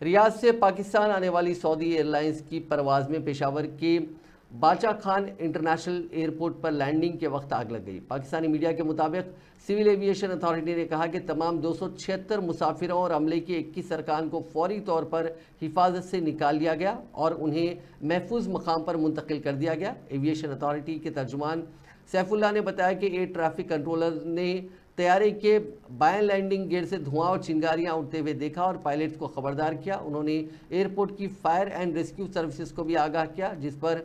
Riyadh से पाकिस्तान आने वाली सऊदी एयरलाइंस की परवाज़ में पेशावर के बाचा खान इंटरनेशनल एयरपोर्ट पर लैंडिंग के वक्त आग लग गई। पाकिस्तानी मीडिया के मुताबिक सिविल एविएशन अथॉरिटी ने कहा कि तमाम 276 मुसाफिरों और अमले के 21 अरकान को फौरी तौर पर हिफाजत से निकाल लिया गया और उन्हें महफूज मकाम पर मुंतकिल कर दिया गया। एविएशन अथॉरिटी के तर्जुमान सैफुल्लाह ने बताया कि एयर ट्रैफिक कंट्रोलर ने तैयारे के बाएं लैंडिंग गेट से धुआं और चिंगारियां उठते हुए देखा और पायलट्स को खबरदार किया। उन्होंने एयरपोर्ट की फायर एंड रेस्क्यू सर्विसेज को भी आगाह किया, जिस पर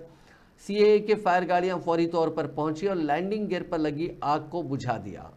सीएए के फायर गाड़ियां फौरी तौर पर पहुंची और लैंडिंग गेट पर लगी आग को बुझा दिया।